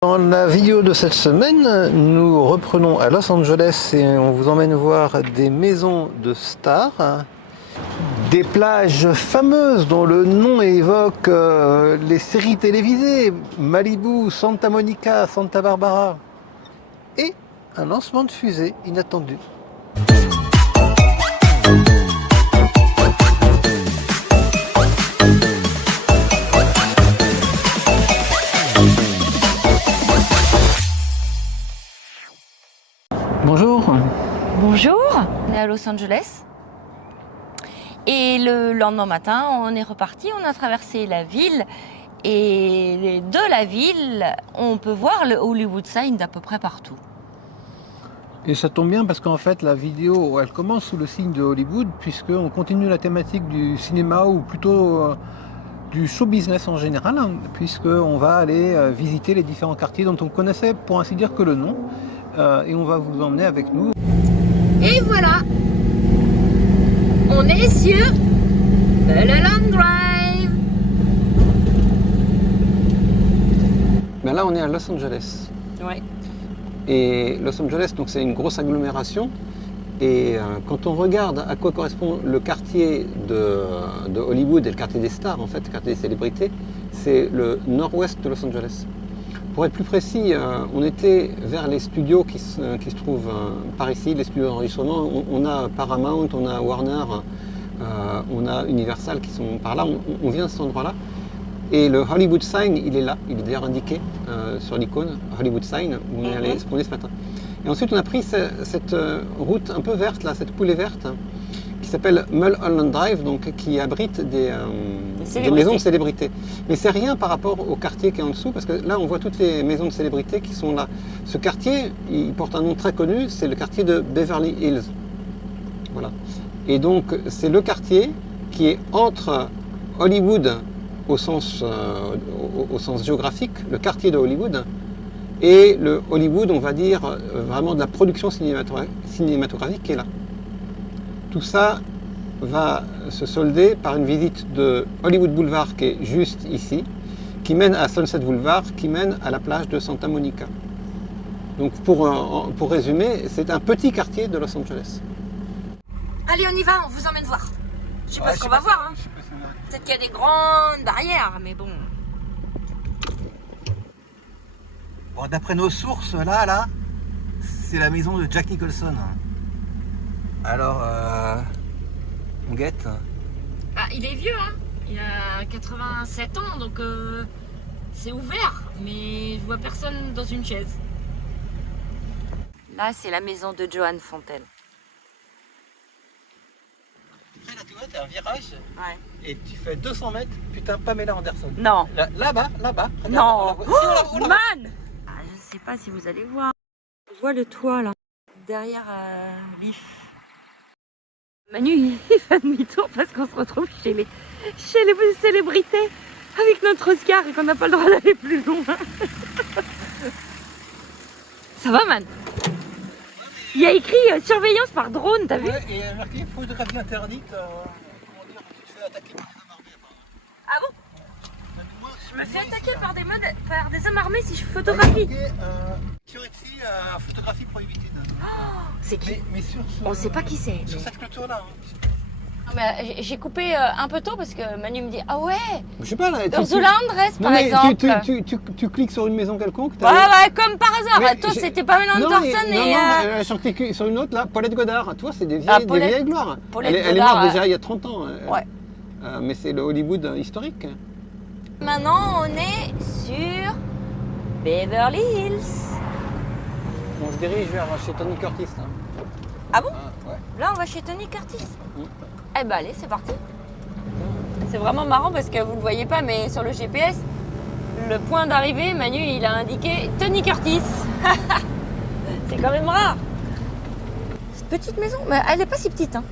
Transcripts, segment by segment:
Dans la vidéo de cette semaine, nous reprenons à Los Angeles et on vous emmène voir des maisons de stars, des plages fameuses dont le nom évoque les séries télévisées Malibu, Santa Monica, Santa Barbara et un lancement de fusée inattendu. Bonjour. Bonjour, on est à Los Angeles et le lendemain matin on est reparti, on a traversé la ville et de la ville on peut voir le Hollywood sign d'à peu près partout. Et ça tombe bien parce qu'en fait la vidéo elle commence sous le signe de Hollywood puisqu'on continue la thématique du cinéma ou plutôt du show business en général, puisqu'on va aller visiter les différents quartiers dont on connaissait pour ainsi dire que le nom et on va vous emmener avec nous. Et voilà, on est sur Mulholland Drive. Ben là on est à Los Angeles. Ouais. Et Los Angeles, donc c'est une grosse agglomération. Et quand on regarde à quoi correspond le quartier de Hollywood et le quartier des stars, en fait, le quartier des célébrités, c'est le nord-ouest de Los Angeles. Pour être plus précis, on était vers les studios qui se trouvent par ici, les studios d'enregistrement. On a Paramount, on a Warner, on a Universal qui sont par là. On vient de cet endroit-là. Et le Hollywood sign, il est là, il est d'ailleurs indiqué sur l'icône Hollywood sign où on est allé se promener ce matin. Et ensuite, on a pris cette route un peu verte, là, cette coulée verte, qui s'appelle Mulholland Drive, donc, qui abrite des maisons de célébrités. Mais c'est rien par rapport au quartier qui est en dessous, parce que là, on voit toutes les maisons de célébrités qui sont là. Ce quartier, il porte un nom très connu, c'est le quartier de Beverly Hills. Voilà. Et donc, c'est le quartier qui est entre Hollywood, au sens géographique, le quartier de Hollywood, et le Hollywood, on va dire, vraiment de la production cinématographique qui est là. Tout ça va se solder par une visite de Hollywood Boulevard qui est juste ici, qui mène à Sunset Boulevard, qui mène à la plage de Santa Monica. Donc pour résumer, c'est un petit quartier de Los Angeles. Allez, on y va, on vous emmène voir. Je sais pas ce qu'on va voir, hein. Peut-être qu'il y a des grandes barrières, mais bon. Bon, d'après nos sources, là, c'est la maison de Jack Nicholson. Alors, on guette. Ah, il est vieux, hein. Il a 87 ans, donc c'est ouvert, mais je vois personne dans une chaise. Là, c'est la maison de Joan Fontaine. Après, là, tu vois, t'as un virage. Ouais. Et tu fais 200 mètres, putain, Pamela Anderson. Non. Là-bas. Non. Oh, Man. Ah, je sais pas si vous allez voir. Je vois le toit, là, derrière l'IF. Manu, il fait demi-tour parce qu'on se retrouve chez les célébrités avec notre Oscar et qu'on n'a pas le droit d'aller plus loin. Ça va, man? Il y a écrit surveillance par drone, t'as vu? ouais, et marqué photographie interdite. Comment dire, tu te fais attaquer par des hommes armés. Ah bon? Moi, Je me fais attaquer par des hommes armés si je photographie. Security, photographie prohibited. C'est qui? Mais sur On sait pas qui c'est. Sur cette clôture-là. J'ai coupé un peu tôt parce que Manu me dit ah ouais, Je sais pas là. Ursula Andress par mais exemple. tu cliques sur une maison quelconque. Ouais, comme par hasard. Mais Toi, j'ai- c'était Pamela Anderson et. Non, j'en clique sur une autre là, Paulette Goddard. Toi, c'est des vieilles gloires. Paulette Elle est Goddard, morte déjà il y a 30 ans. Ouais. Mais c'est le Hollywood historique. Maintenant, on est sur Beverly Hills. On se dirige vers chez Tony Curtis. Là. Ah bon? Ouais. Là, on va chez Tony Curtis. Mm. Eh ben, allez, c'est parti. C'est vraiment marrant parce que vous ne le voyez pas, mais sur le GPS, le point d'arrivée, Manu, il a indiqué Tony Curtis. C'est quand même rare. Cette petite maison, mais elle n'est pas si petite. Hein.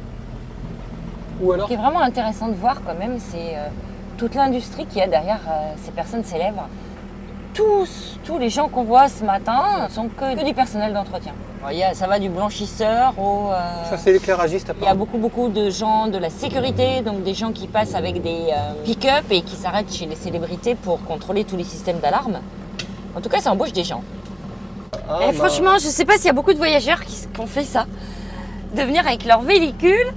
Ou Ce alors qui est vraiment intéressant de voir quand même, c'est toute l'industrie qu'il y a derrière ces personnes célèbres. Tous les gens qu'on voit ce matin sont que du personnel d'entretien. Ça va du blanchisseur au... ça c'est l'éclairagiste à il y a beaucoup de gens de la sécurité, donc des gens qui passent avec des pick-up et qui s'arrêtent chez les célébrités pour contrôler tous les systèmes d'alarme. En tout cas, ça embauche des gens. Ah, Et franchement, je sais pas s'il y a beaucoup de voyageurs qui ont fait ça. De venir avec leur véhicule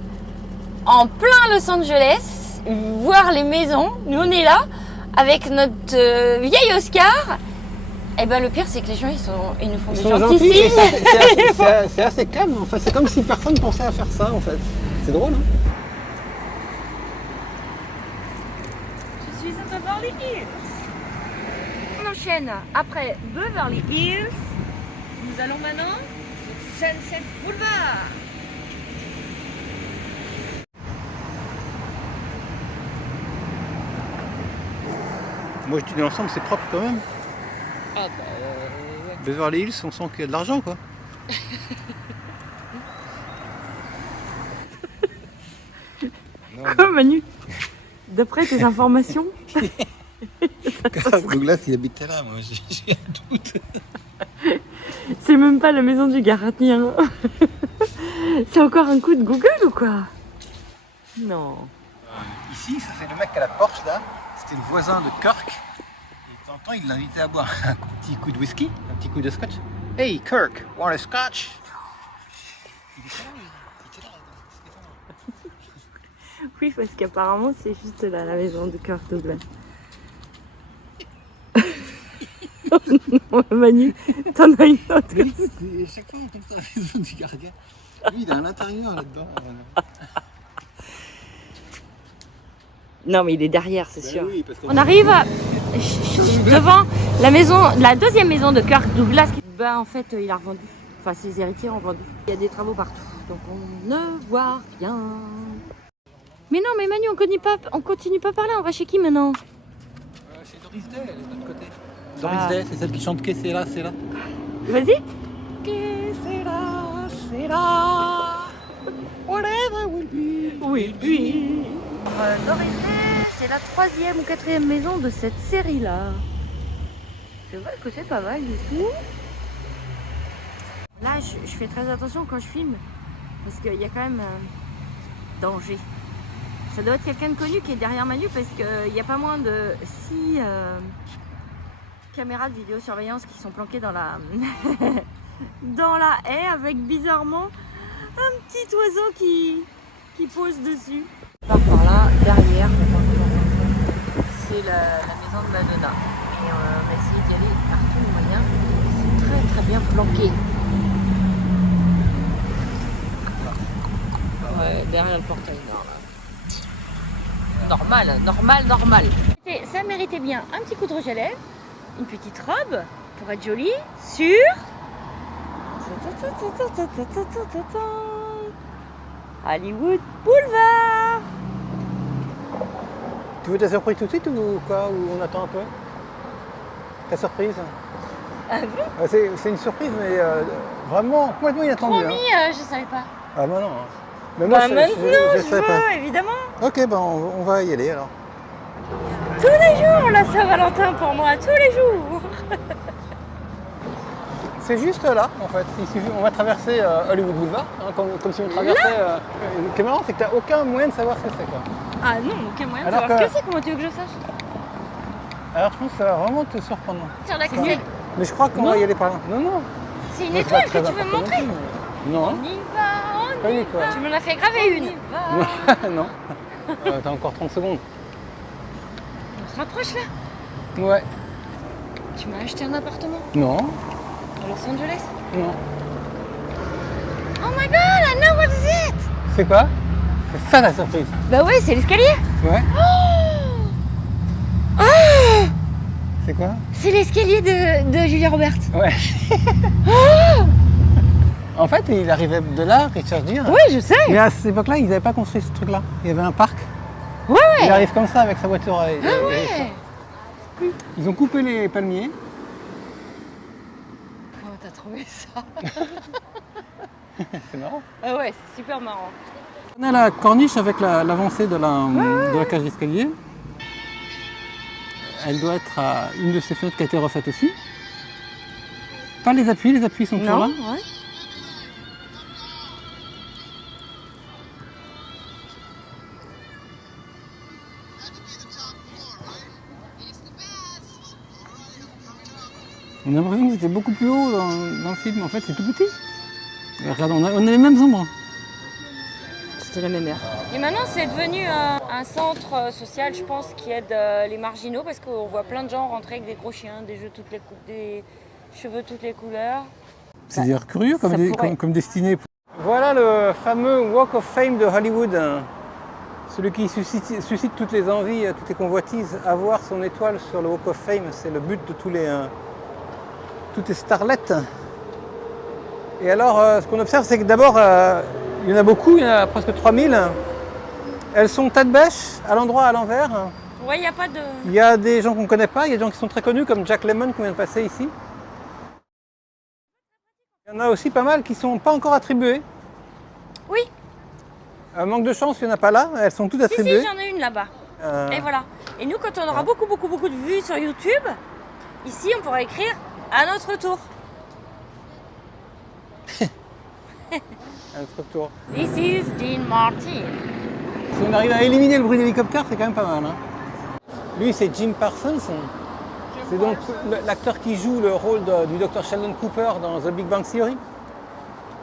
en plein Los Angeles, voir les maisons. Nous, on est là avec notre vieil Oscar. Et ben le pire, c'est que les gens, ils nous font des gentils gentils, et signes. c'est assez calme. En fait, c'est comme si personne pensait à faire ça. En fait, c'est drôle. Hein. Je suis à Beverly Hills. On enchaîne après Beverly Hills. Nous allons maintenant sur Sunset Boulevard. Moi, je dis dans l'ensemble, c'est propre quand même. Ah bah Beverly Hills, on sent qu'il y a de l'argent, quoi. Quoi, Manu? D'après tes informations? Douglas, il habitait là, moi, j'ai un doute. C'est même pas la maison du gardien. C'est encore un coup de Google ou quoi? Non. Ici, ça c'est le mec à la Porsche, là. C'était le voisin de Kirk. Et de temps en temps, il l'invitait à boire un petit coup de whisky, un petit coup de scotch. Hey, Kirk, want a scotch? Il était là. Oui, parce qu'apparemment, c'est juste là, la maison de Kirk Douglas. Non, Manu, t'en as une autre. Mais chaque fois, on tombe sur la maison du gardien. Lui, il a un intérieur là-dedans. Non, mais il est derrière, c'est sûr. Oui, parce On arrive devant la maison, la deuxième maison de Kirk Douglas. Ben, en fait, il a revendu. Enfin, ses héritiers ont vendu. Il y a des travaux partout, donc on ne voit rien. Mais non, mais Manu, on continue pas par là. On va chez qui maintenant? Chez Doris Day, elle est de l'autre côté. Doris Day, c'est celle qui chante Que c'est là, c'est là. Vas-y. Que c'est là. Whatever will be, will be. Doris Day, c'est la troisième ou quatrième maison de cette série-là. C'est vrai que c'est pas mal du tout. Là, je fais très attention quand je filme, parce qu'il y a quand même danger. Ça doit être quelqu'un de connu qui est derrière Manu, parce qu'il n'y a pas moins de 6 caméras de vidéosurveillance qui sont planquées dans la, dans la haie, avec bizarrement un petit oiseau qui pose dessus. Par là, derrière, c'est la maison de Madonna. Et on va essayer d'y aller par tous les moyens. C'est très très bien planqué. Ouais, derrière le portail nord. Normal. Et ça méritait bien un petit coup de rouge à lèvres, une petite robe pour être jolie sur Hollywood Boulevard. Tu veux ta surprise tout de suite ou quoi? Ou on attend un peu? Ta surprise? Ah bon? C'est une surprise, mais vraiment complètement inattendue. Promis, je savais pas. Ah bah non. Mais moi, Maintenant, je savais pas. veux, évidemment. Ok, ben on va y aller alors. Tous les jours, la Saint-Valentin pour moi, tous les jours. C'est juste là, en fait. On va traverser Hollywood Boulevard, hein, comme si on traversait. Ce qui est marrant, c'est que tu n'as aucun moyen de savoir ce que c'est, quoi. Ah non, aucun moyen de Alors savoir ce que c'est. Comment tu veux que je sache? Alors je pense que ça va vraiment te surprendre. Sur l'accès. Mais je crois qu'on va y aller par là. Non. C'est une Mais c'est pas étoile que très tu veux me important montrer? non plus, mais- Non. On y va, Pas on une y étoile. va. Tu me l'as fait graver une. Non. T'as encore 30 secondes. On se rapproche là. Ouais. Tu m'as acheté un appartement Non. à Los Angeles? Non. Oh my god, I know what is it! C'est quoi? C'est ça la surprise. Bah ouais, c'est l'escalier. Ouais. Oh, C'est quoi? c'est l'escalier de Julia Roberts. Ouais. En fait, il arrivait de là, Richard Gere. Oui, je sais. Mais à cette époque-là, ils n'avaient pas construit ce truc-là. Il y avait un parc. Ouais. Il arrive comme ça avec sa voiture. Ah ouais. Ils ont coupé les palmiers. Comment t'as trouvé ça? C'est marrant. Ah ouais, c'est super marrant. On a la corniche avec l'avancée de la cage d'escalier. Elle doit être à une de ces fenêtres qui a été refaite aussi. Pas les appuis sont toujours là. Ouais. On a l'impression que c'était beaucoup plus haut dans le film. En fait, c'est tout petit. Et regarde, on a les mêmes ombres. C'était la même ère. Et maintenant, c'est devenu un centre social, je pense, qui aide les marginaux parce qu'on voit plein de gens rentrer avec des gros chiens, des cheveux toutes les couleurs. C'est d'ailleurs curieux comme destinée. Voilà le fameux Walk of Fame de Hollywood. Celui qui suscite toutes les envies, toutes les convoitises. Avoir son étoile sur le Walk of Fame, c'est le but de toutes les starlettes. Et alors, ce qu'on observe, c'est que d'abord, il y en a beaucoup, il y en a presque 3000. Elles sont tête bêche, à l'endroit, à l'envers. Ouais, il n'y a pas de... Il y a des gens qu'on ne connaît pas, il y a des gens qui sont très connus, comme Jack Lemmon qui vient de passer ici. Il y en a aussi pas mal qui ne sont pas encore attribuées. Oui. Manque de chance, il n'y en a pas là, elles sont toutes attribuées. Si, j'en ai une là-bas. Et voilà. Et nous, quand on aura beaucoup de vues sur YouTube, ici, on pourra écrire à notre tour. À notre tour. This is Dean Martin. Si on arrive à éliminer le bruit d'hélicoptère, c'est quand même pas mal. Hein. Lui, c'est Jim Parsons. C'est donc l'acteur qui joue le rôle du Dr Sheldon Cooper dans The Big Bang Theory.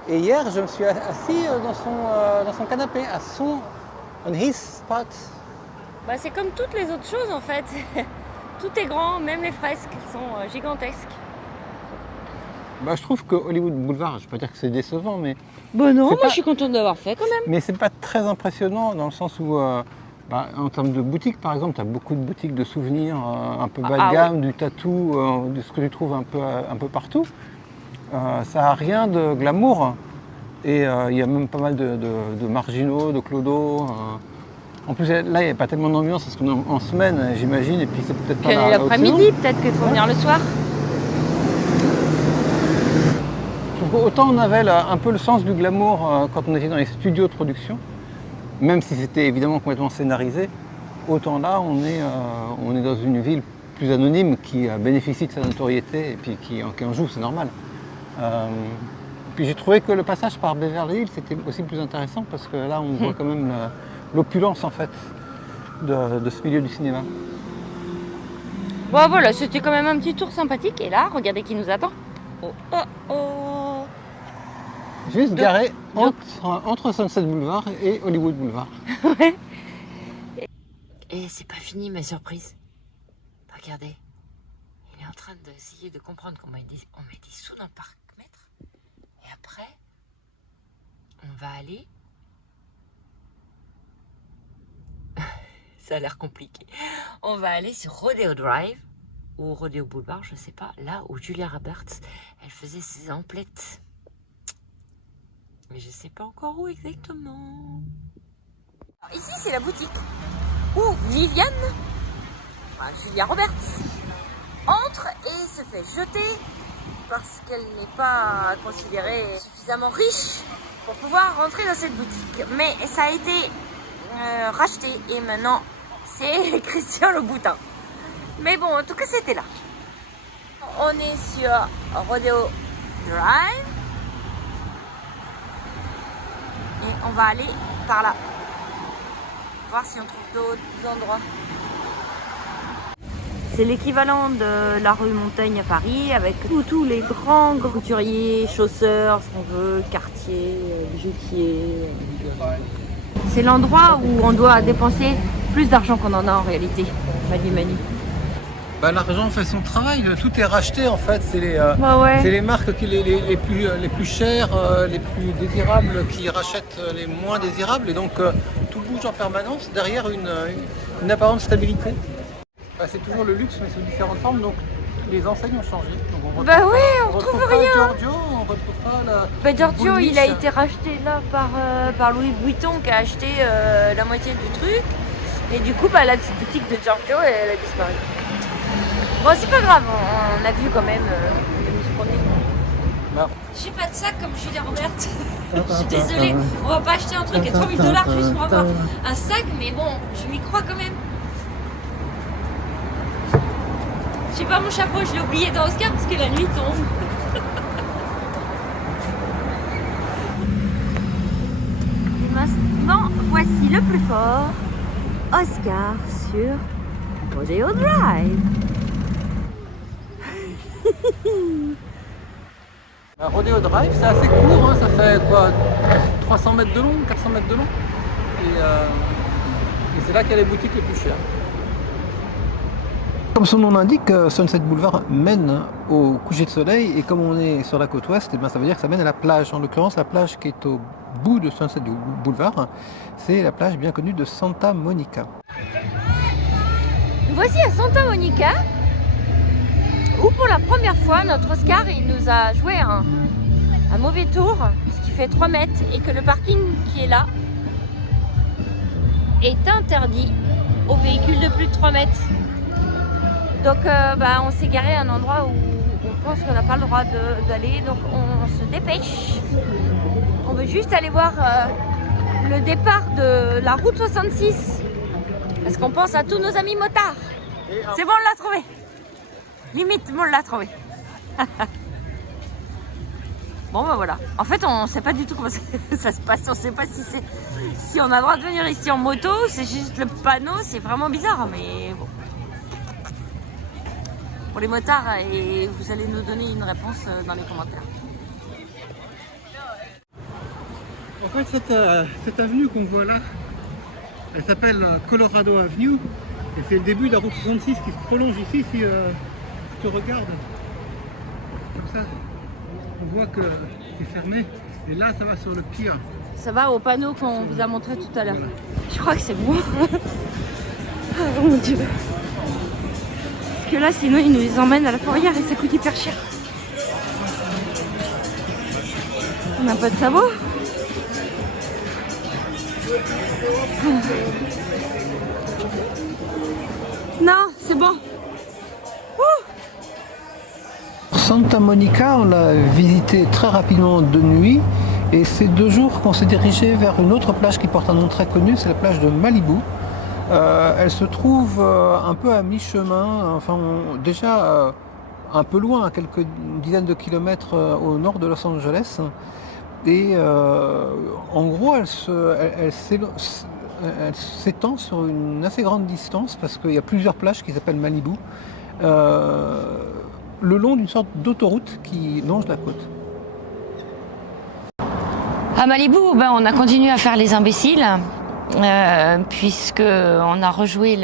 Et hier, je me suis assis dans son canapé, on his spot. Bah, c'est comme toutes les autres choses en fait. Tout est grand, même les fresques sont gigantesques. Bah, je trouve que Hollywood Boulevard, je ne vais pas dire que c'est décevant, mais... Bah non, moi je suis contente d'avoir fait quand même. Mais c'est pas très impressionnant dans le sens où, en termes de boutiques par exemple, tu as beaucoup de boutiques de souvenirs un peu bas de gamme, du tatou, de ce que tu trouves un peu partout. Ça n'a rien de glamour et il y a même pas mal de marginaux, de clodos. En plus là, il n'y a pas tellement d'ambiance parce qu'on est en semaine, j'imagine, et puis c'est peut-être pas l'après-midi, peut-être qu'il faut venir le soir. Autant on avait un peu le sens du glamour quand on était dans les studios de production, même si c'était évidemment complètement scénarisé, autant là on est dans une ville plus anonyme qui bénéficie de sa notoriété et puis qui en joue, c'est normal. Puis j'ai trouvé que le passage par Beverly Hills c'était aussi plus intéressant parce que là on voit quand même l'opulence en fait de ce milieu du cinéma. Bon voilà, c'était quand même un petit tour sympathique et là, regardez qui nous attend. Oh oh oh. Juste garé entre Sunset Boulevard et Hollywood Boulevard. Ouais. Et c'est pas fini ma surprise. Regardez. Il est en train d'essayer de comprendre qu'on met des sous dans le parc-mètre. Et après, on va aller... Ça a l'air compliqué. On va aller sur Rodeo Drive ou Rodeo Boulevard, je sais pas, là où Julia Roberts, elle faisait ses emplettes. Mais je sais pas encore où exactement. Alors, ici, c'est la boutique où Viviane, Julia Roberts, entre et se fait jeter parce qu'elle n'est pas considérée suffisamment riche pour pouvoir rentrer dans cette boutique. Mais ça a été racheté et maintenant c'est Christian Louboutin. Mais bon, en tout cas, c'était là. On est sur Rodeo Drive. Et on va aller par là. Voir si on trouve d'autres endroits. C'est l'équivalent de la rue Montaigne à Paris avec tous les grands couturiers, chausseurs, ce qu'on veut, quartier, bijoutiers. C'est l'endroit où on doit dépenser plus d'argent qu'on en a en réalité. Manu. Bah, l'argent fait son travail, tout est racheté en fait, c'est les marques les plus chères, les plus désirables qui rachètent les moins désirables et donc tout bouge en permanence derrière une apparente stabilité. Bah, c'est toujours le luxe mais sous différentes formes donc les enseignes ont changé. Donc on retrouve rien. Giorgio, on retrouvera Giorgio il a été racheté là par Louis Vuitton qui a acheté la moitié du truc et du coup la petite boutique de Giorgio elle a disparu. Bon, c'est pas grave, on a vu quand même J'ai pas de sac comme Julia Roberts. Je suis désolée, on va pas acheter un truc à $3000 juste pour avoir un sac, mais bon, je m'y crois quand même. Je sais pas, mon chapeau, je l'ai oublié dans Oscar parce que la nuit tombe. Et maintenant, voici le plus fort, Oscar sur Rodeo Drive. Rodeo Drive, c'est assez court, hein, ça fait quoi, 300 mètres de long, 400 mètres de long. Et c'est là qu'il y a les boutiques les plus chères. Comme son nom l'indique, Sunset Boulevard mène au coucher de soleil, et comme on est sur la côte ouest, eh bien, ça veut dire que ça mène à la plage. En l'occurrence, la plage qui est au bout de Sunset Boulevard, c'est la plage bien connue de Santa Monica. Voici à Santa Monica, où pour la première fois, notre Oscar il nous a joué un mauvais tour, ce qui fait 3 mètres, et que le parking qui est là est interdit aux véhicules de plus de 3 mètres. Donc on s'est garé à un endroit où on pense qu'on n'a pas le droit d'aller, donc on se dépêche. On veut juste aller voir le départ de la route 66, parce qu'on pense à tous nos amis motards. C'est bon, on l'a trouvé. Limite, on l'a trouvé. Bon ben voilà. En fait, on ne sait pas du tout comment ça se passe. On ne sait pas si on a le droit de venir ici en moto. C'est juste le panneau. C'est vraiment bizarre, mais bon. Pour les motards, et vous allez nous donner une réponse dans les commentaires. En fait, cette avenue qu'on voit là, elle s'appelle Colorado Avenue, et c'est le début de la route 66 qui se prolonge ici. Si tu regardes comme ça, on voit que c'est fermé, et là ça va sur le pier. Ça va au panneau qu'on vous a montré tout à l'heure. Voilà. Je crois que c'est moi. Oh mon Dieu. Parce que là, sinon, ils nous emmènent à la fourrière et ça coûte hyper cher. On n'a pas de sabot. Non, c'est bon. Santa Monica, on l'a visité très rapidement de nuit, et c'est 2 jours qu'on s'est dirigé vers une autre plage qui porte un nom très connu, c'est la plage de Malibu. Elle se trouve un peu à mi-chemin, enfin déjà un peu loin, à quelques dizaines de kilomètres au nord de Los Angeles. Et en gros, elle s'étend sur une assez grande distance, parce qu'il y a plusieurs plages qui s'appellent Malibu, le long d'une sorte d'autoroute qui longe la côte. À Malibu, on a continué à faire les imbéciles, puisque on a rejoué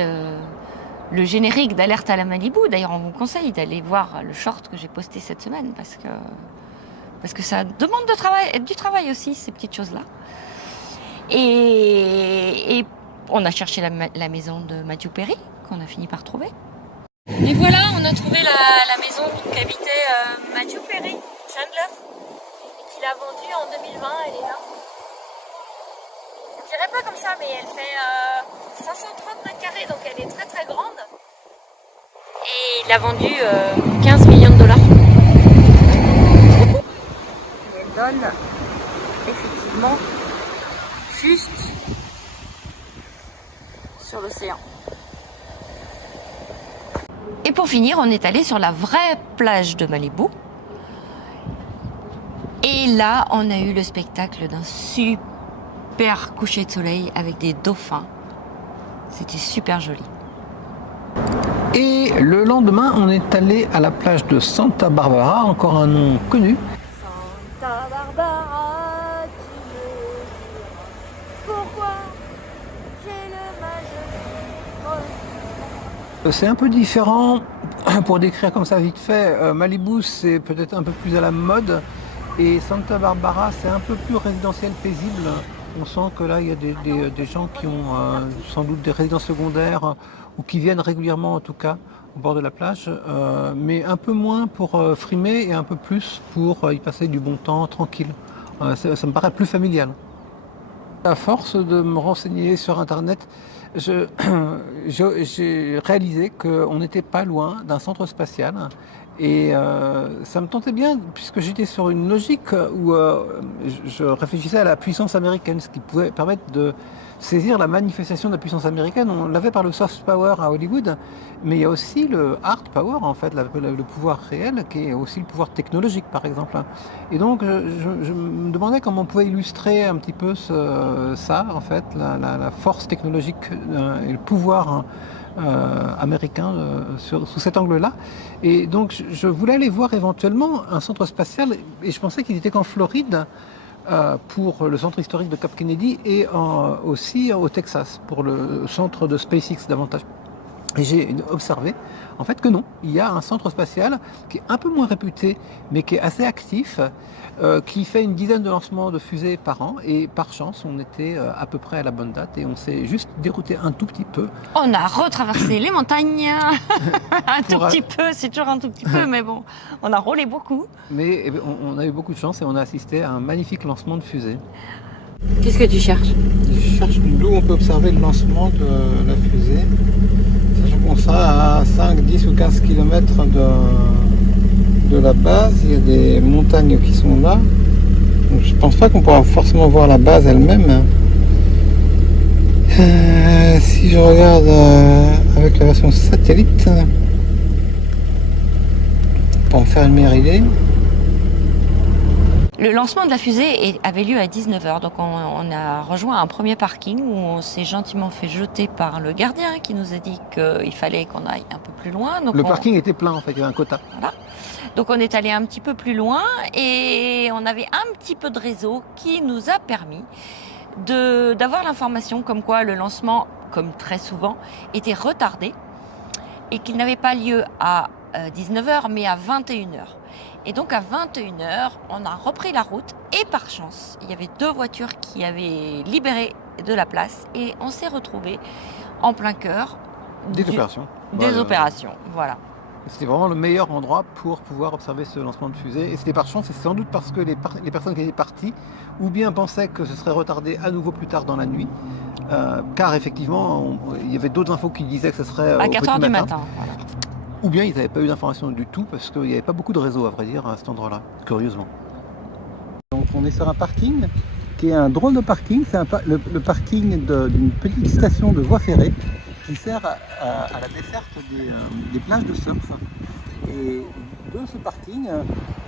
le générique d'Alerte à la Malibu. D'ailleurs, on vous conseille d'aller voir le short que j'ai posté cette semaine, parce que ça demande du travail aussi, ces petites choses-là. Et on a cherché la maison de Matthew Perry, qu'on a fini par trouver. Et voilà, on a trouvé la maison qu'habitait Matthew Perry, Chandler, et qu'il a vendue en 2020, elle est là. On dirait pas comme ça, mais elle fait 530 mètres carrés, donc elle est très très grande. Et il a vendu 15 millions de dollars. Et elle donne effectivement juste sur l'océan. Et pour finir, on est allé sur la vraie plage de Malibu. Et là, on a eu le spectacle d'un super coucher de soleil avec des dauphins. C'était super joli. Et le lendemain, on est allé à la plage de Santa Barbara, encore un nom connu. Santa Barbara, tu me diras pourquoi j'ai le mal de C'est un peu différent, pour décrire comme ça vite fait. Malibu, c'est peut-être un peu plus à la mode, et Santa Barbara, c'est un peu plus résidentiel, paisible. On sent que là, il y a des gens qui ont sans doute des résidences secondaires, ou qui viennent régulièrement en tout cas au bord de la plage, mais un peu moins pour frimer et un peu plus pour y passer du bon temps tranquille. Ça me paraît plus familial. À force de me renseigner sur internet, j'ai réalisé qu'on n'était pas loin d'un centre spatial, et ça me tentait bien, puisque j'étais sur une logique où je réfléchissais à la puissance américaine, ce qui pouvait permettre de saisir la manifestation de la puissance américaine. On l'avait par le soft power à Hollywood, mais il y a aussi le hard power, en fait, le pouvoir réel, qui est aussi le pouvoir technologique, par exemple. Et donc, je me demandais comment on pouvait illustrer un petit peu ça, en fait, la force technologique et le pouvoir américain sous cet angle-là. Et donc, je voulais aller voir éventuellement un centre spatial, et je pensais qu'il était qu'en Floride, pour le centre historique de Cap Kennedy et aussi au Texas pour le centre de SpaceX davantage. Et j'ai observé en fait que non, il y a un centre spatial qui est un peu moins réputé mais qui est assez actif, qui fait une dizaine de lancements de fusées par an et par chance on était à peu près à la bonne date et on s'est juste dérouté un tout petit peu. On a retraversé les montagnes, un tout petit peu, c'est toujours un tout petit peu, mais bon, on a roulé beaucoup. Mais on a eu beaucoup de chance et on a assisté à un magnifique lancement de fusée. Qu'est-ce que tu cherches? Je cherche d'où on peut observer le lancement de la fusée. Sachant qu'on sera à 5, 10 ou 15 km de la base, il y a des montagnes qui sont là. Donc je pense pas qu'on pourra forcément voir la base elle-même. Si je regarde avec la version satellite, pour en faire une meilleure idée. Le lancement de la fusée avait lieu à 19 h, donc on a rejoint un premier parking où on s'est gentiment fait jeter par le gardien qui nous a dit qu'il fallait qu'on aille un peu plus loin. Donc le parking était plein en fait, il y avait un quota. Voilà. Donc on est allé un petit peu plus loin et on avait un petit peu de réseau qui nous a permis d'avoir l'information comme quoi le lancement, comme très souvent, était retardé et qu'il n'avait pas lieu à 19 h mais à 21 h. Et donc à 21 h, on a repris la route et par chance, il y avait 2 voitures qui avaient libéré de la place et on s'est retrouvés en plein cœur des opérations. Voilà. C'était vraiment le meilleur endroit pour pouvoir observer ce lancement de fusée et c'était par chance et c'est sans doute parce que les personnes qui étaient parties ou bien pensaient que ce serait retardé à nouveau plus tard dans la nuit car effectivement il y avait d'autres infos qui disaient que ce serait à 4 h du matin. Voilà. Ou bien ils n'avaient pas eu d'informations du tout parce qu'il n'y avait pas beaucoup de réseau à vrai dire à cet endroit-là, curieusement. Donc on est sur un parking qui est un drôle de parking, c'est le parking d'une petite station de voie ferrée qui sert à la desserte des plages de surf. Et de ce parking,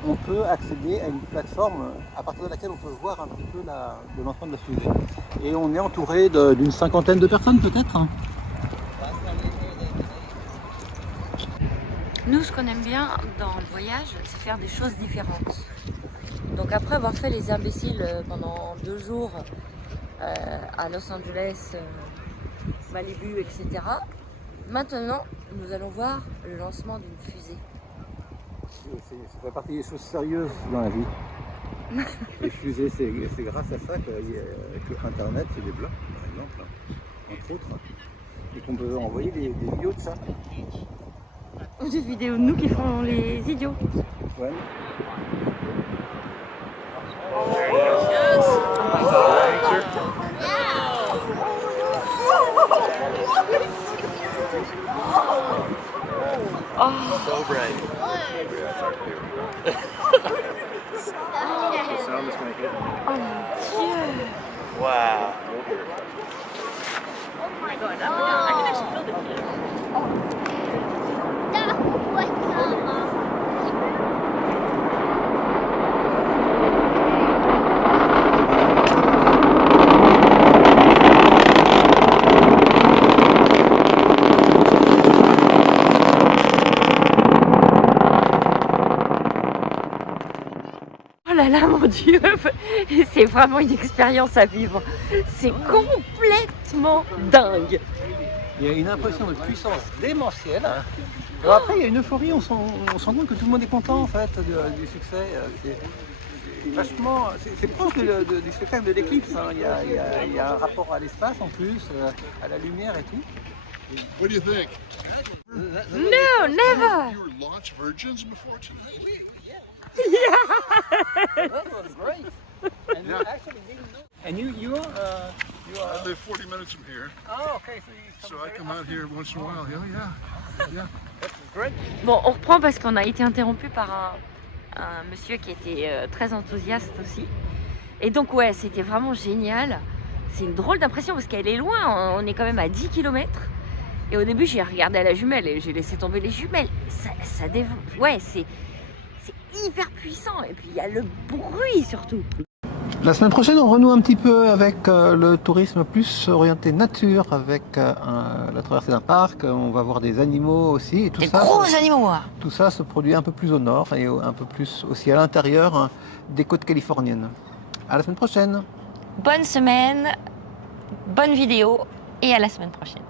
on peut accéder à une plateforme à partir de laquelle on peut voir un petit peu le lancement de la fusée. Et on est entouré d'une cinquantaine de personnes peut-être. Nous, ce qu'on aime bien dans le voyage, c'est faire des choses différentes. Donc après avoir fait les imbéciles pendant 2 jours à Los Angeles, Malibu, etc., maintenant, nous allons voir le lancement d'une fusée. Ça fait partie des choses sérieuses dans la vie. Les fusées, c'est grâce à ça que Internet se développe, par exemple, entre autres, et qu'on peut envoyer des vidéos de ça. Des vidéos de nous qui font les idiots. Ouais. Oh. So bright. Oh mon Dieu. Wow. Oh my god, I can actually feel the heat. Oh là là, mon Dieu, c'est vraiment une expérience à vivre. C'est complètement dingue. Il y a une impression de puissance démentielle. Alors après, il y a une euphorie, on se rend compte que tout le monde est content en fait du succès. C'est vachement, c'est proche du spectacle de l'éclipse. Hein. Il y a un rapport à l'espace en plus, à la lumière et tout. What do you think? No, never. You were launch virgins before tonight? That was great. And you actually didn't know. And you are. I live 40 minutes from here, Oh, okay. so I come out here once in a while. Yeah. That's great. Bon, on reprend parce qu'on a été interrompu par un monsieur qui était très enthousiaste aussi. Et donc ouais, c'était vraiment génial. c'est une drôle d'impression parce qu'elle est loin, on est quand même à 10 km. Et au début, j'ai regardé à la jumelle et j'ai laissé tomber les jumelles. Ça ouais, c'est hyper puissant. Et puis il y a le bruit surtout. La semaine prochaine, on renoue un petit peu avec le tourisme plus orienté nature, avec la traversée d'un parc. On va voir des animaux aussi. Et tout Des ça, gros animaux. tout ça se produit un peu plus au nord et un peu plus aussi à l'intérieur des côtes californiennes. À la semaine prochaine. Bonne semaine, bonne vidéo et à la semaine prochaine.